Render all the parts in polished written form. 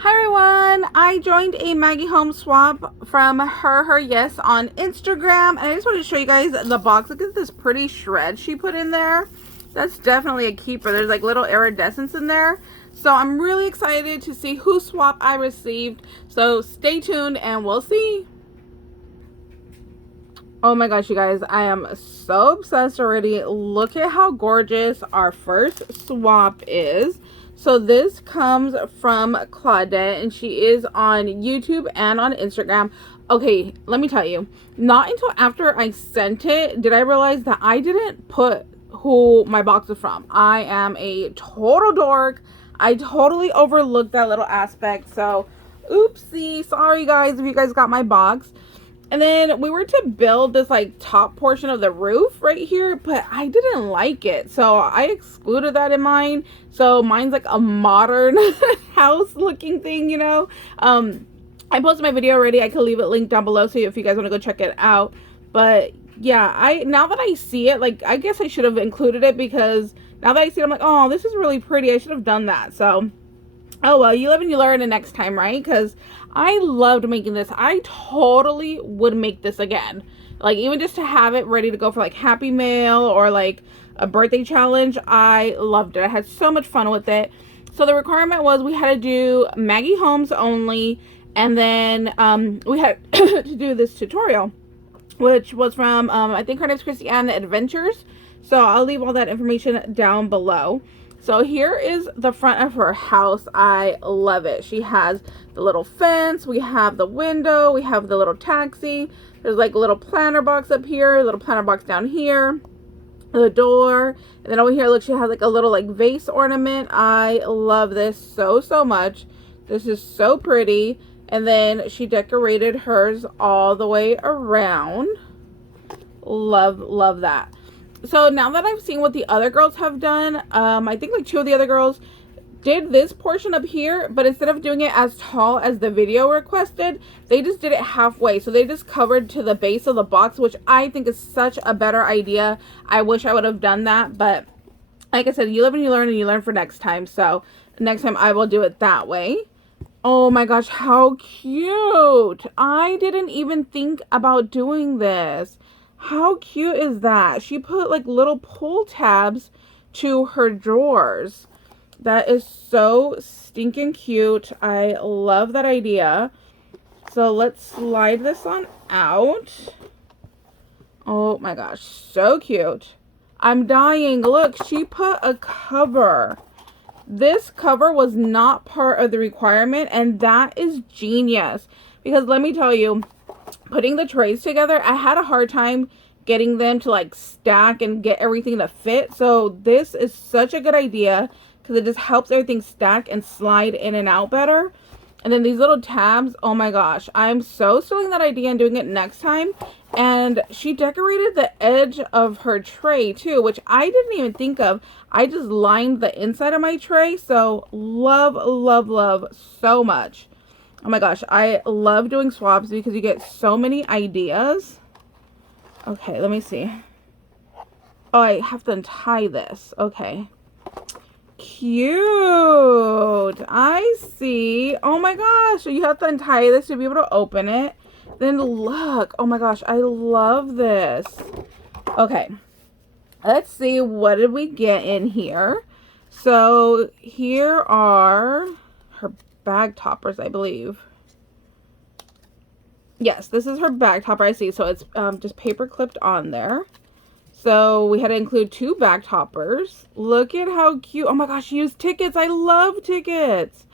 Hi everyone, I joined a Maggie Holmes swap from her yes on Instagram, and I just wanted to show you guys the box. Look at this pretty shred she put in there. That's definitely a keeper. There's like little iridescence in there. So I'm really excited to see whose swap I received. So stay tuned and we'll see. Oh my gosh, you guys, I am so obsessed already. Look at how gorgeous our first swap is. So this comes from Klaudette, and she is on YouTube and on Instagram. Okay, let me tell you, not until after I sent it did I realize that I didn't put who my box is from. I am a total dork. I totally overlooked that little aspect. So, oopsie. Sorry, guys, if you guys got my box. And then we were to build this like top portion of the roof right here, but I didn't like it. So I excluded that in mine. So mine's like a modern house looking thing, you know. I posted my video already. I could leave it linked down below so if you guys want to go check it out. But yeah, now that I see it, like, I guess I should have included it, because now that I see it, I'm like, oh, this is really pretty. I should have done that. So, oh well, you live and you learn the next time, right? Because I loved making this. I totally would make this again. Like, even just to have it ready to go for like Happy Mail or like a birthday challenge. I loved it. I had so much fun with it. So the requirement was we had to do Maggie Holmes only, and then we had to do this tutorial, which was from I think her name's Krafty and the Adventures. So I'll leave all that information down below. So here is the front of her house. I love it. She has the little fence, we have the window, we have the little taxi, there's like a little planter box up here, a little planter box down here, the door, and then over here, look, she has like a little like vase ornament. I love this so much. This is so pretty. And then she decorated hers all the way around. Love that. So now that I've seen what the other girls have done, I think like two of the other girls did this portion up here, but instead of doing it as tall as the video requested, they just did it halfway. So they just covered to the base of the box, which I think is such a better idea. I wish I would have done that, but like I said, you live and you learn for next time. So next time I will do it that way. Oh my gosh, how cute. I didn't even think about doing this. How cute is that? She put like little pull tabs to her drawers. That is so stinking cute. I love that idea. So let's slide this on out. Oh my gosh, so cute. I'm dying. Look, she put a cover. This cover was not part of the requirement, and that is genius. Because let me tell you, putting the trays together, I had a hard time getting them to like stack and get everything to fit. So this is such a good idea, because it just helps everything stack and slide in and out better. And then these little tabs, oh my gosh, I'm so stealing that idea and doing it next time. And she decorated the edge of her tray too, which I didn't even think of. I just lined the inside of my tray. So love so much. Oh my gosh, I love doing swaps because you get so many ideas. Okay, let me see. Oh, I have to untie this. Okay. Cute. I see. Oh my gosh, you have to untie this to be able to open it. Then look. Oh my gosh, I love this. Okay. Let's see, what did we get in here? So here are her bag toppers, I believe. Yes, this is her bag topper, I see. So it's just paper clipped on there. So we had to include 2 bag toppers. Look at how cute. Oh my gosh, she used tickets. I love tickets.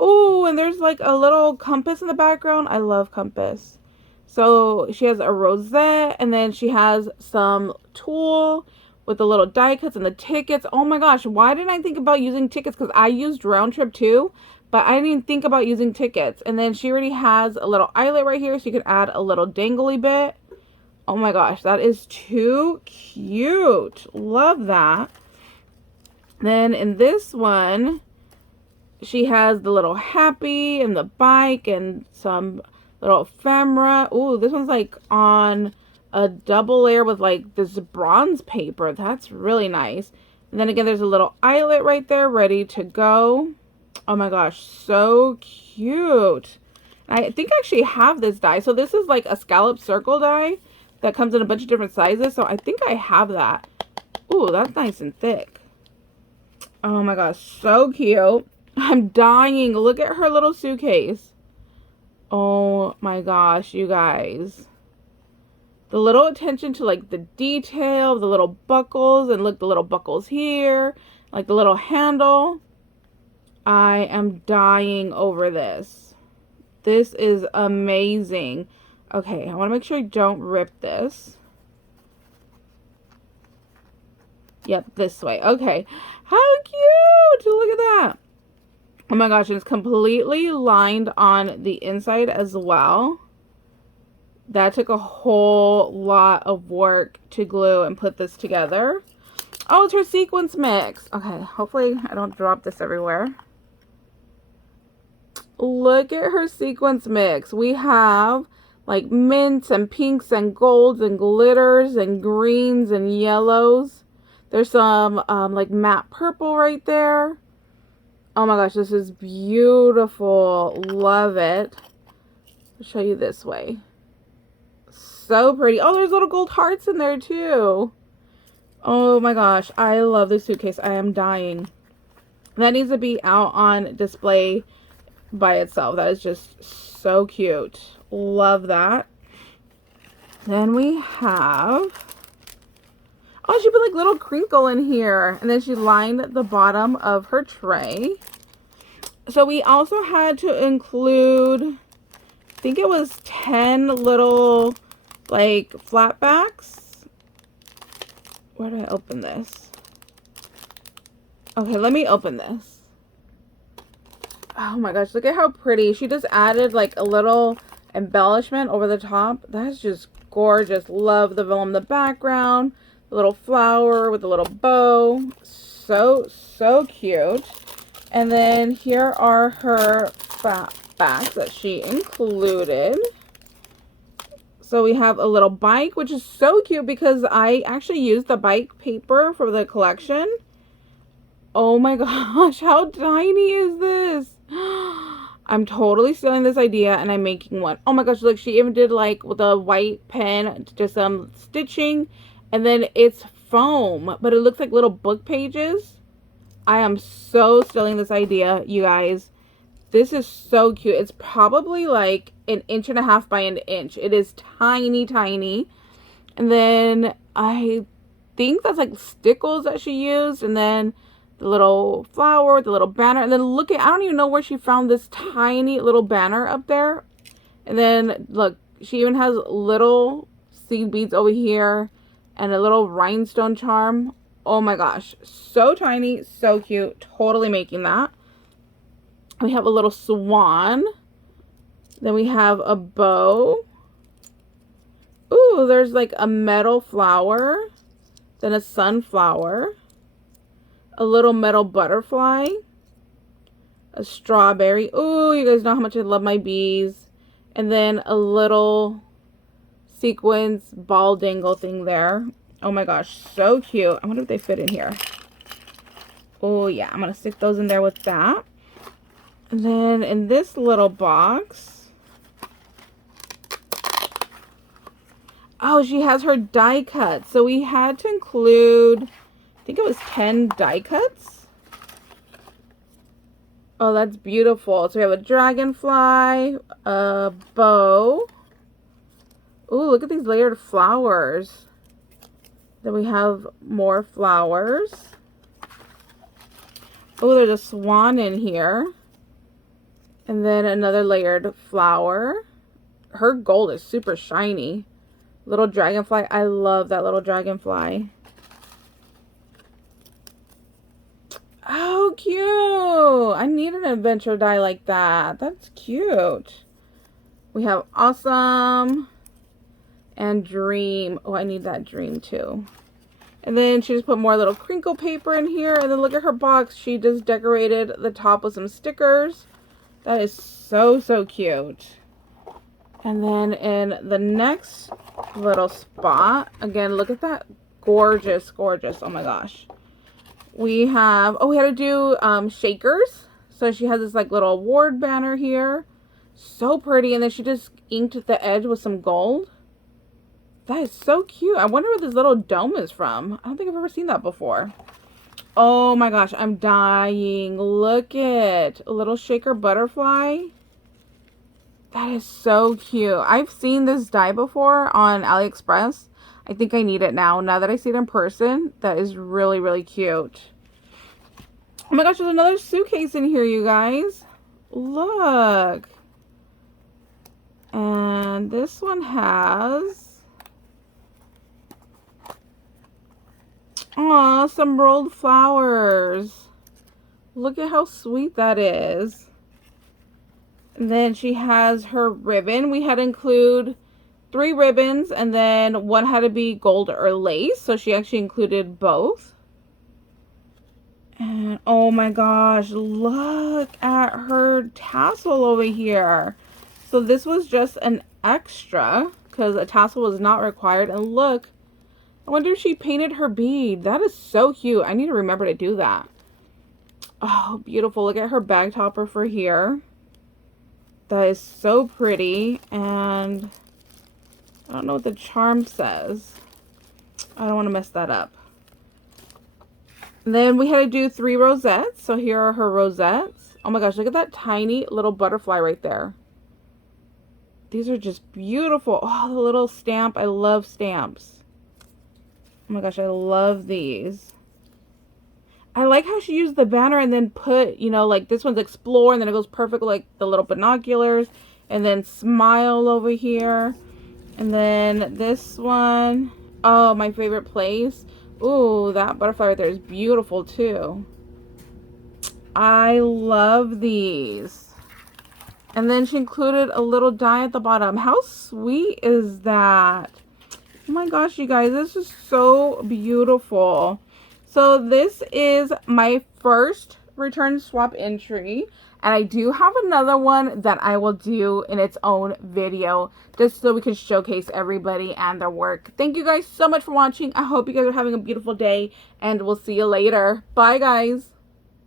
Oh, and there's like a little compass in the background. I love compass. So she has a rosette, and then she has some tulle with the little die cuts and the tickets. Oh my gosh, why didn't I think about using tickets? Because I used round trip too, but I didn't even think about using tickets. And then she already has a little eyelet right here, so you could add a little dangly bit. Oh my gosh, that is too cute. Love that. Then in this one, she has the little happy and the bike and some little ephemera. Ooh, this one's like on a double layer with like this bronze paper. That's really nice. And then again, there's a little eyelet right there ready to go. Oh my gosh, so cute. I think I actually have this die. So this is like a scallop circle die that comes in a bunch of different sizes. So I think I have that. Ooh, that's nice and thick. Oh my gosh, so cute. I'm dying. Look at her little suitcase. Oh my gosh, you guys. The little attention to like the detail, the little buckles, and look, the little buckles here, like the little handle. I am dying over this. This is amazing. Okay, I want to make sure I don't rip this. Yep, this way. Okay. How cute! Look at that. Oh my gosh, it's completely lined on the inside as well. That took a whole lot of work to glue and put this together. Oh, it's her sequence mix. Okay, hopefully I don't drop this everywhere. Look at her sequence mix. We have like mints and pinks and golds and glitters and greens and yellows. There's some like matte purple right there. Oh my gosh, this is beautiful. Love it. I'll show you this way. So pretty. Oh, there's little gold hearts in there too. Oh my gosh, I love this suitcase. I am dying. That needs to be out on display by itself. That is just so cute. Love that. Then we have, oh, she put like little crinkle in here, and then she lined the bottom of her tray. So we also had to include, I think it was 10 little like flat backs. Where do I open this? Okay, let me open this. Oh my gosh, look at how pretty. She just added like a little embellishment over the top. That's just gorgeous. Love the vellum in the background. The little flower with a little bow. So cute. And then here are her backs that she included. So we have a little bike, which is so cute because I actually used the bike paper for the collection. Oh my gosh, how tiny is this? I'm totally stealing this idea and I'm making one. Oh my gosh, look, she even did like with a white pen, just some stitching, and then it's foam, but it looks like little book pages. I am so stealing this idea, you guys. This is so cute. It's probably like 1.5 inches by 1 inch. It is tiny, tiny. And then I think that's like stickles that she used, and then the little flower, the little banner, and then look at, I don't even know where she found this tiny little banner up there. And then look, she even has little seed beads over here and a little rhinestone charm. Oh my gosh, so tiny, so cute. Totally making that. We have a little swan. Then we have a bow. Ooh, there's like a metal flower. Then a sunflower. A little metal butterfly. A strawberry. Ooh, you guys know how much I love my bees. And then a little sequins ball dangle thing there. Oh my gosh, so cute. I wonder if they fit in here. Oh yeah, I'm going to stick those in there with that. And then in this little box, oh, she has her die cuts. So we had to include, I think it was 10 die cuts. Oh, that's beautiful. So we have a dragonfly, a bow. Oh, look at these layered flowers. Then we have more flowers. Oh, there's a swan in here. And then another layered flower. Her gold is super shiny. Little dragonfly. I love that little dragonfly. Oh, cute. I need an adventure die like that. That's cute. We have awesome and dream. Oh, I need that dream too. And then she just put more little crinkle paper in here. And then look at her box. She just decorated the top with some stickers. That is so, so cute. And then in the next little spot, again, look at that. Gorgeous, gorgeous. Oh my gosh. We have, oh, we had to do shakers. So she has this like little award banner here. So pretty. And then she just inked the edge with some gold. That is so cute. I wonder where this little dome is from. I don't think I've ever seen that before. Oh my gosh, I'm dying. Look it. A little shaker butterfly. That is so cute. I've seen this die before on AliExpress. I think I need it now. Now that I see it in person, that is really, really cute. Oh my gosh, there's another suitcase in here, you guys. Look. And this one has... aw, some rolled flowers. Look at how sweet that is. And then she has her ribbon. We had to include 3 ribbons, and then one had to be gold or lace. So she actually included both. And oh my gosh, look at her tassel over here. So this was just an extra because a tassel was not required. And look, I wonder if she painted her bead. That is so cute. I need to remember to do that. Oh, beautiful. Look at her bag topper for here. That is so pretty. And I don't know what the charm says. I don't want to mess that up. And then we had to do 3 rosettes. So here are her rosettes. Oh my gosh, look at that tiny little butterfly right there. These are just beautiful. Oh, the little stamp. I love stamps. Oh my gosh, I love these. I like how she used the banner and then put, you know, like this one's explore, and then it goes perfect like the little binoculars, and then smile over here. And then this one, oh, my favorite place. Ooh, that butterfly right there is beautiful too. I love these. And then she included a little die at the bottom. How sweet is that? Oh my gosh, you guys, this is so beautiful. So this is my first return swap entry, and I do have another one that I will do in its own video just so we can showcase everybody and their work. Thank you guys so much for watching. I hope you guys are having a beautiful day, and we'll see you later. Bye, guys.